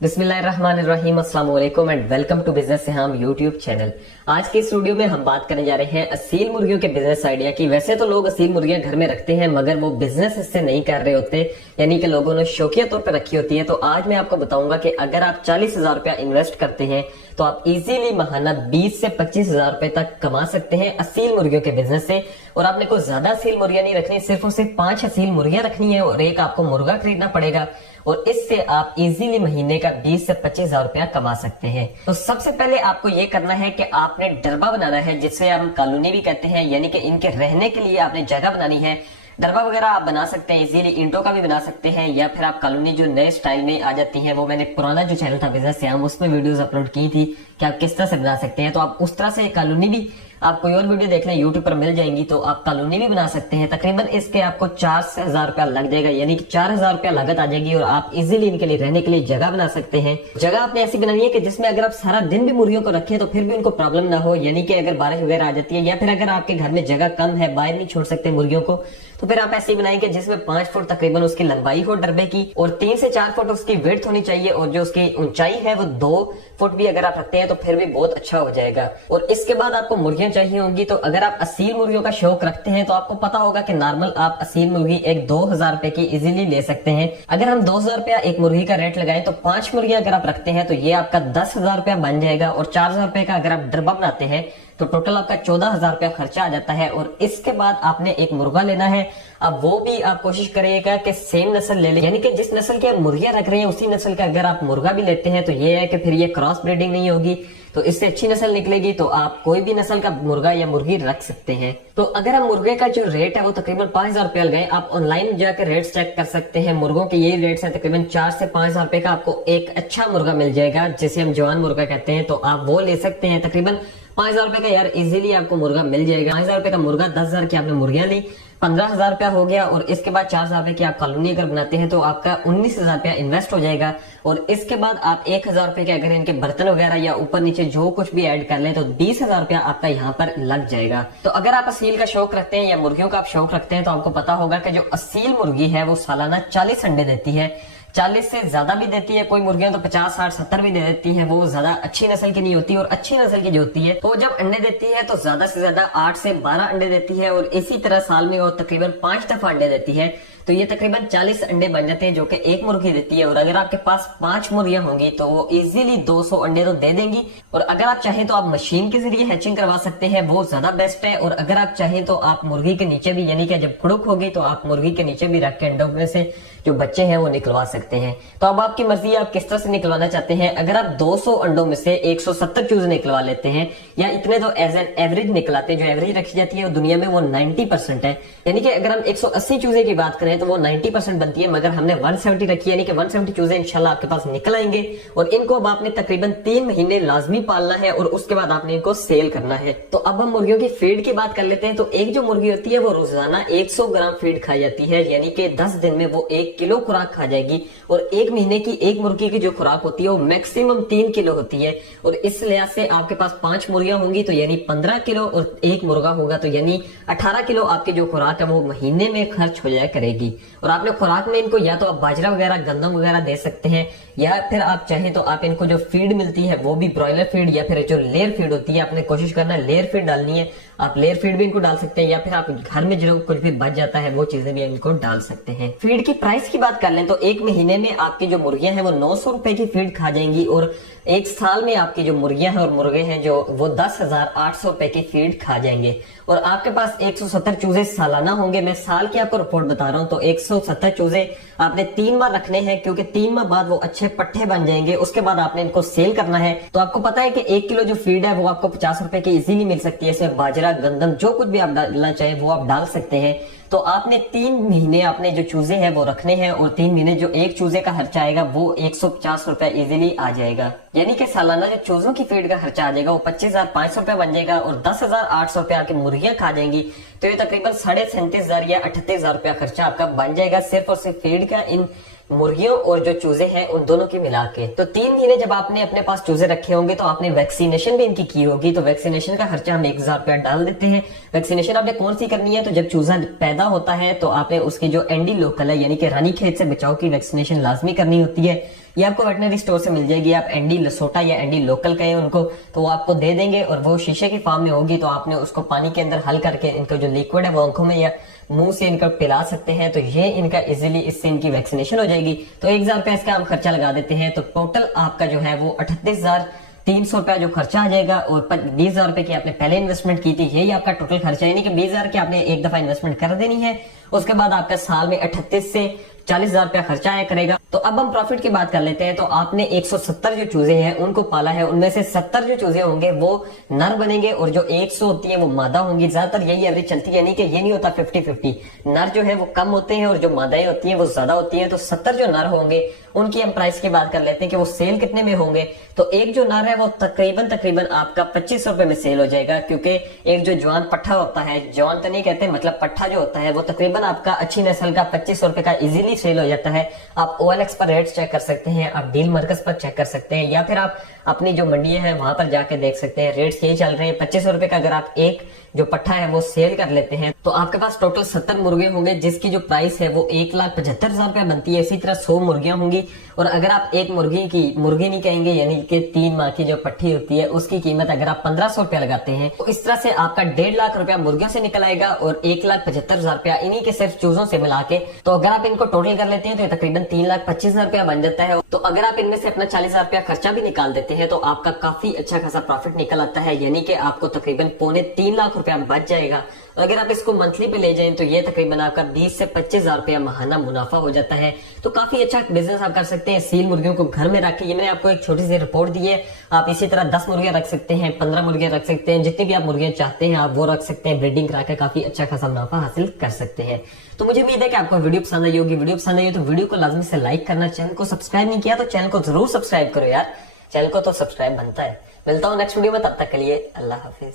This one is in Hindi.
बिस्मिल्लाहिर्रहमानिर्रहीम, अस्सलाम वालेकुम एंड वेलकम टू बिजनेस से हम यूट्यूब चैनल। आज के इस वीडियो में हम बात करने जा रहे हैं असील मुर्गियों के बिजनेस आइडिया की। वैसे तो लोग असील मुर्गियां घर में रखते हैं मगर वो बिजनेस इससे नहीं कर रहे होते, यानी कि लोगों ने शौकिया तौर पर रखी होती है। तो आज मैं आपको बताऊंगा कि अगर आप 40,000 रुपया इन्वेस्ट करते हैं तो आप इजीली महाना 20 से 25,000 रुपए तक कमा सकते हैं असील मुर्गियों के बिजनेस से। और आपने कोई ज्यादा असील मुर्गियां नहीं रखनी, सिर्फ और सिर्फ 5 असील मुर्गियां रखनी है और एक आपको मुर्गा खरीदना पड़ेगा और इससे आप इजीली महीने का 20 से 25,000 रुपया कमा सकते हैं। तो सबसे पहले आपको ये करना है कि आपने डरबा बनाना है, जिससे हम कॉलोनी भी कहते हैं, यानी कि इनके रहने के लिए आपने जगह बनानी है। डरबा वगैरह आप बना सकते हैं इजीली, ईंटों का भी बना सकते हैं या फिर आप कॉलोनी जो नए स्टाइल में आ जाती है, वो मैंने पुराना जो चैनल था बिजनेस से हम उसमें वीडियोस अपलोड की थी कि आप किस तरह से बना सकते हैं। तो आप उस तरह से कॉलोनी भी, आप कोई और वीडियो देख लें यूट्यूब पर मिल जाएंगी, तो आप कॉलोनी भी बना सकते हैं। तकरीबन इसके आपको 4 से 1000 रुपया लग जाएगा, यानी कि 4,000 रुपया लागत आ जाएगी और आप इजीली इनके लिए रहने के लिए जगह बना सकते हैं। जगह आपने ऐसी बनानी है कि जिसमें अगर आप सारा दिन भी मुर्गियों को रखें तो फिर भी उनको प्रॉब्लम ना हो, यानी कि अगर बारिश वगैरह आ जाती है या फिर अगर आपके घर में जगह कम है, बाहर नहीं छोड़ सकते मुर्गियों को, तो फिर आप ऐसे बनाएंगे जिसमें 5 फुट तकरीबन उसकी लंबाई हो डरबे की और 3 से 4 फुट उसकी विड्थ होनी चाहिए और जो उसकी ऊंचाई है वो 2 फुट भी अगर आप रखते हैं तो फिर भी बहुत अच्छा हो जाएगा। और इसके बाद आपको मुर्गियां चाहिए होंगी, तो अगर आप असील मुर्गियों का शौक रखते हैं तो आपको पता होगा कि नॉर्मल आप असील मुर्गी एक 2,000 रुपए की इजीली ले सकते हैं। अगर हम 2,000 रुपया एक मुर्गी का रेट लगाएं तो 5 मुर्गियां अगर आप रखते हैं तो ये आपका 10,000 रुपया बन जाएगा और 4,000 रुपए का अगर आप डरबा बनाते हैं तो टोटल आपका 14,000 रुपया खर्चा आ जाता है। और इसके बाद आपने एक मुर्गा लेना है। अब वो भी आप कोशिश करिएगा कि सेम नस्ल ले लें, यानी कि जिस नस्ल के आप मुर्गियां रख रहे हैं उसी नस्ल का अगर आप मुर्गा भी लेते हैं तो ये है कि फिर ये क्रॉस ब्रीडिंग नहीं होगी, तो इससे अच्छी नस्ल निकलेगी। तो आप कोई भी नस्ल का मुर्गा या मुर्गी रख सकते हैं। तो अगर हम मुर्गे का जो रेट है वो तकरीबन 5,000 रुपया लगाए, आप ऑनलाइन जाकर रेट्स चेक कर सकते हैं। मुर्गों के यही रेट्स है, तकरीबन 4 से 5,000 रुपए का आपको एक अच्छा मुर्गा मिल जाएगा, जिसे हम जवान मुर्गा कहते हैं, तो आप वो ले सकते हैं। तकरीबन 5,000 रुपए का यार इजीली आपको मुर्गा मिल जाएगा। 5,000 रुपए का मुर्गा, 10,000 की आपने मुर्गियां ली, 15,000 रुपया हो गया और इसके बाद 4,000 रुपए की आप कॉलोनी अगर बनाते हैं तो आपका 19,000 रुपया इन्वेस्ट हो जाएगा। और इसके बाद आप 1,000 रुपए के अगर इनके बर्तन वगैरह या ऊपर नीचे जो कुछ भी ऐड कर लें तो 20,000 रुपया आपका यहाँ पर लग जाएगा। तो अगर आप असील का शौक रखते हैं या मुर्गियों का आप शौक रखते हैं तो आपको पता होगा कि जो असील मुर्गी है वो सालाना 40 अंडे देती है। 40 से ज्यादा भी देती है, कोई मुर्गियां तो 50, 60, 70 भी दे देती हैं, वो ज्यादा अच्छी नस्ल की नहीं होती। और अच्छी नस्ल की जो होती है तो जब अंडे देती है तो ज्यादा से ज्यादा 8 से 12 अंडे देती है और इसी तरह साल में वो तकरीबन 5 दफा अंडे देती है। तो ये तकरीबन 40 अंडे बन जाते हैं जो कि एक मुर्गी देती है। और अगर आपके पास 5 मुर्गियां होंगी तो वो इजीली 200 अंडे तो दे देंगी। और अगर आप चाहें तो आप मशीन के जरिए हैचिंग करवा सकते हैं, वो ज्यादा बेस्ट है। और अगर आप चाहें तो आप मुर्गी के नीचे भी, यानी कि जब खुड़क होगी तो आप मुर्गी के नीचे भी रख के अंडों में से जो बच्चे हैं वो निकलवा सकते हैं। तो अब आपकी मर्जी, आप किस तरह से निकलवाना चाहते हैं। अगर आप 200 अंडों में से 170 चूजे निकलवा लेते हैं या इतने तो एज एन एवरेज निकलाते हैं, जो एवरेज रखी जाती है दुनिया में वो 90% है, यानी कि अगर हम 180 चूजे की बात करें तो वो 90% बनती है, मगर हमने 170 रखी है, यानी कि 170 चूजे इंशाल्लाह आपके पास निकल आएंगे। और इनको अब आपने तकरीबन 3 महीने लाजमी पालना है और उसके बाद आपने इनको सेल करना है। तो अब हम मुर्गियों की फीड की बात कर लेते हैं। तो एक जो मुर्गी होती है वो रोजाना 100 ग्राम फीड खाई जाती है, यानी कि 10 दिन में वो 1 किलो खुराक खा जाएगी। और 1 महीने की एक मुर्गी की जो खुराक होती है वो मैक्सिमम 3 किलो होती है। और इस लिहाज से आपके पास 5 मुर्गियां होंगी तो यानी 15 किलो और एक मुर्गा होगा तो यानी 18 किलो आपकी जो खुराक है वो महीने में खर्च हो जाया करेगी। और आपने खुराक में इनको या तो आप बाजरा वगैरह, गंदम वगैरह दे सकते हैं या फिर आप चाहें तो आप इनको जो फीड मिलती है वो भी ब्रॉयलर फीड या फिर जो लेयर फीड होती है, आपने कोशिश करना है लेयर फीड डालनी है। आप लेयर फीड भी इनको डाल सकते हैं या फिर आप घर में जो कुछ भी बच जाता है वो चीजें भी इनको डाल सकते हैं। फीड की प्राइस की बात कर लें तो एक महीने में आपकी जो मुर्गियां हैं वो 900 रुपए की फीड खा जाएंगी और एक साल में आपकी जो मुर्गियां हैं और मुर्गे हैं जो वो 10,800 रुपए की फीड खा जाएंगे। और आपके पास 170 चूजे सालाना होंगे। मैं साल की आपको रिपोर्ट बता रहा हूं, तो 170 चूजे आपने 3 माह रखने हैं, क्योंकि 3 माह बाद वो अच्छे पट्टे बन जाएंगे। उसके बाद आपने इनको सेल करना है। तो आपको पता है कि 1 किलो जो फीड है वो आपको 50 रुपए की इजीली मिल सकती है। इसमें बाजरा, गंदम जो कुछ भी आप डालना चाहे वो आप डाल सकते हैं। तो आपने 3 महीने अपने जो चूजे हैं वो रखने हैं और 3 महीने जो एक चूजे का खर्चा आएगा वो 150 रुपया इजीली आ जाएगा, यानी कि सालाना जो चूजों की फीड का खर्चा आ जाएगा वो 25,500 रुपया बन जाएगा और 10,800 रुपया की मुर्गियां खा जाएंगी। तो ये तकरीबन 37,500 या 38,000 रुपया खर्चा आपका बन जाएगा सिर्फ और सिर्फ फीड का। इन मुर्गियों और जो चूजे हैं उन दोनों की मिला के। तो 3 महीने जब आपने अपने पास चूजे रखे होंगे तो आपने वैक्सीनेशन भी इनकी की होगी। तो वैक्सीनेशन का खर्चा हम 1000 रुपया डाल देते हैं। वैक्सीनेशन आपने कौन सी करनी है, तो जब चूजा पैदा होता है तो आपने उसकी जो एंडी लोकल है यानी कि रानीखेत से बचाव की वैक्सीनेशन लाजमी करनी होती है। ये आपको वेटनरी स्टोर से मिल जाएगी। आप एंडी लसोटा या एंडी लोकल कहें उनको, तो वो आपको दे देंगे और वो शीशे की फॉर्म में होगी। तो आपने उसको पानी के अंदर हल करके इनका जो लिक्विड है वो आंखों में या मुंह से इनका पिला सकते हैं। तो ये इनका इजीली इससे इनकी वैक्सीनेशन हो जाएगी। तो 1000 रुपया इसका हम खर्चा लगा देते हैं। तो टोटल आपका जो है वो 38,300 रुपया जो खर्चा आ जाएगा। और 20,000 रुपए की आपने पहले इन्वेस्टमेंट की थी, यही आपका टोटल खर्चा, यानी कि 20,000 की आपने एक दफा इन्वेस्टमेंट कर देनी है। उसके बाद आपका साल में 38 से 40,000 रुपया खर्चा आया करेगा। तो अब हम प्रॉफिट की बात कर लेते हैं। तो आपने 170 जो चूजे हैं उनको पाला है, उनमें से 70 जो चूजे होंगे वो नर बनेंगे और जो 100 होती है वो मादा होंगी। ज्यादातर यही एवरेज चलती है, यानी कि ये नहीं होता 50-50। नर जो है वो कम होते हैं और जो मादाएं होती हैं वो ज्यादा होती हैं। तो 70 जो नर होंगे उनकी हम प्राइस की बात कर लेते हैं कि वो सेल कितने में होंगे। तो एक जो नर है वो तकरीबन आपका 25 रुपए में सेल हो जाएगा, क्योंकि एक जो जवान पट्ठा होता है, जवान तो नहीं कहते, मतलब पट्ठा जो होता है वो तकरीबन आपका अच्छी नस्ल का 25 रुपए का इजीली सेल हो जाता है। आप OLX पर रेट्स चेक कर सकते हैं, आप डील मार्केट्स पर चेक कर सकते हैं, या फिर आप अपनी जो मंडी है वहां पर जाके देख सकते हैं। रेट्स यही चल रहे हैं 25 रुपए का। अगर आप एक जो पट्ठा है वो सेल कर लेते हैं तो आपके पास टोटल 70 मुर्गे होंगे, जिसकी जो प्राइस है वो 1,75,000 रुपया बनती है। इसी तरह 100 मुर्गियां होंगी। और अगर आप एक मुर्गी नहीं कहेंगे, यानी कि 3 माह की जो पट्टी होती है उसकी कीमत अगर आप 1500 रुपया लगाते हैं तो इस तरह से आपका 1.5 लाख रुपया मुर्गियों से निकल आएगा और 1,75,000 रुपया इन्हीं के सिर्फ चूजों से मिला के। तो अगर आप इनको टोटल कर लेते हैं तो तकरीबन 3,25,000 रुपया बन जाता है। तो अगर आप इनमें से अपना 40,000 रुपया खर्चा भी निकाल देते हैं तो आपका काफी अच्छा खासा प्रॉफिट निकल आता है, यानी कि आपको तकरीबन 2.25 लाख रुपया बच जाएगा। अगर आप इसको मंथली पे ले जाएं तो ये तकरीबन आपका 20 से 25,000 रुपया महाना मुनाफा हो जाता है। तो काफी अच्छा बिजनेस आप कर सकते हैं सील मुर्गियों को घर में रख के। ये मैंने आपको एक छोटी सी रिपोर्ट दी है। आप इसी तरह 10 मुर्गियां रख सकते हैं, 15 मुर्गियां रख सकते हैं, जितनी भी आप मुर्गियां चाहते हैं आप वो रख सकते हैं। ब्रीडिंग करा के काफी अच्छा खासा मुनाफा हासिल कर सकते हैं। तो मुझे उम्मीद है कि आपको वीडियो पसंद आई होगी। वीडियो पसंद आई हो तो वीडियो को लाजमी से लाइक करना, चैनल को सब्सक्राइब नहीं किया तो चैनल को जरूर सब्सक्राइब करो यार, चैनल को तो सब्सक्राइब बनता है। मिलता हूँ नेक्स्ट वीडियो में, तब तक के लिए अल्लाह हाफिज।